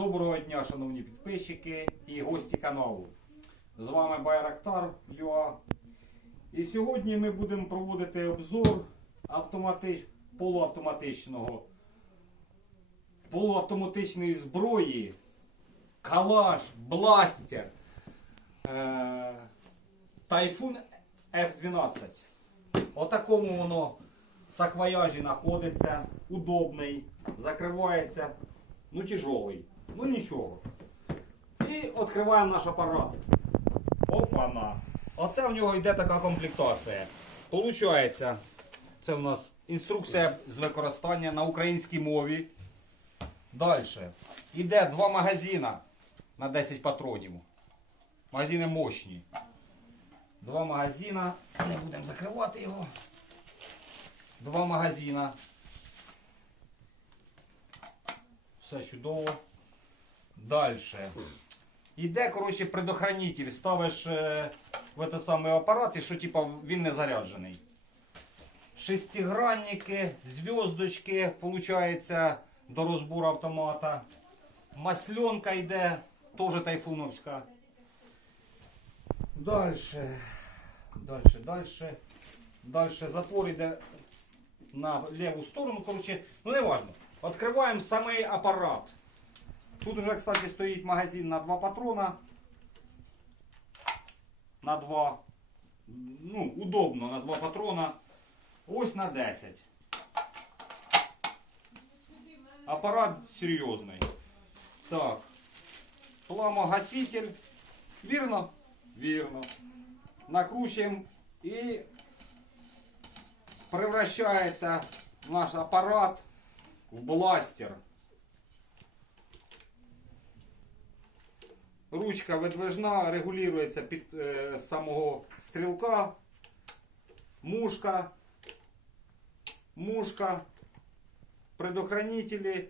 Доброго дня, шановні підписчики і гості каналу. З вами Байрактар Юа. І сьогодні ми будемо проводити обзор автоматич... полуавтоматичного полуавтоматичної зброї Калаш Бластер е... Тайфун F12. Отакому воно саквояжі знаходиться, удобний, закривається, ну тяжелий, ну нічого. І відкриваємо наш апарат. Опана. Оце в нього йде така комплектація. Получається, це в нас інструкція з використання на українській мові. Далі. Іде два магазина на 10 патронів. Магазини мощні. Два магазина. Не будемо закривати його. Два магазина. Все чудово. Далі. Іде, коротше, предохранитель. Ставиш е, в этот самий апарат, і що типа він не заряджений. Шестигранники, зв'язочки, виходить, до розбору автомата. Масленка йде, теж тайфуновська. Дальше. Дальше, дальше. Дальше затвор йде на леву сторону. Короче, ну не важно. Відкриваємо самий апарат. Тут уже, кстати, стоїть магазин на два патрона. На два. Ну, удобно на два патрона. Ось на 10. Апарат серйозний. Так. Пламогаситель. Вірно? Вірно. Накручуємо і превращается наш аппарат в бластер. Ручка видвижна, регулюється під е, самого стрілка. Мушка. Мушка. Предохранителі.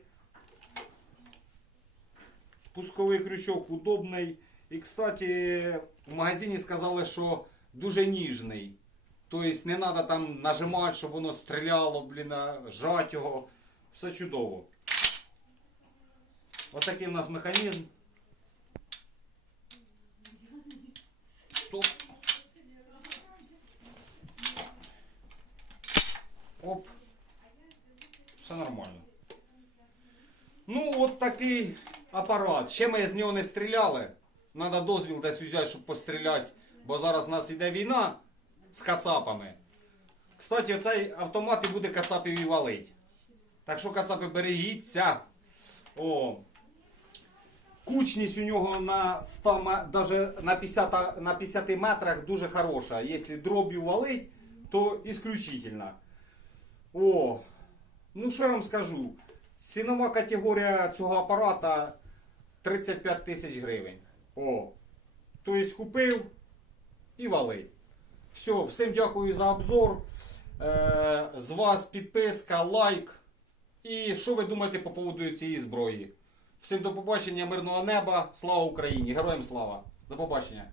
Пусковий крючок удобний. І, кстати, в магазині сказали, що дуже ніжний. Тобто не треба там нажимати, щоб воно стріляло, блін, жать його. Все чудово. Отакий у нас механізм. Все нормально. Ну, от такий апарат. Ще ми з нього не стріляли. Треба дозвіл десь взяти, щоб постріляти. Бо зараз у нас іде війна з кацапами. Кстати, оцей автомат і буде кацапів і валить. Так що, кацапи, берегіться. О. Кучність у нього на 100, ме- даже на 50, на 50 метрах дуже хороша. Якщо дроб'ю валить, то исключительно. О, ну що я вам скажу? Цінова категорія цього апарата 35 тисяч гривень. О. Тобто купив і валить. Все, всім дякую за обзор. Е, з вас підписка, лайк. І що ви думаєте по поводу цієї зброї? Всім до побачення, мирного неба, слава Україні! Героям слава! До побачення!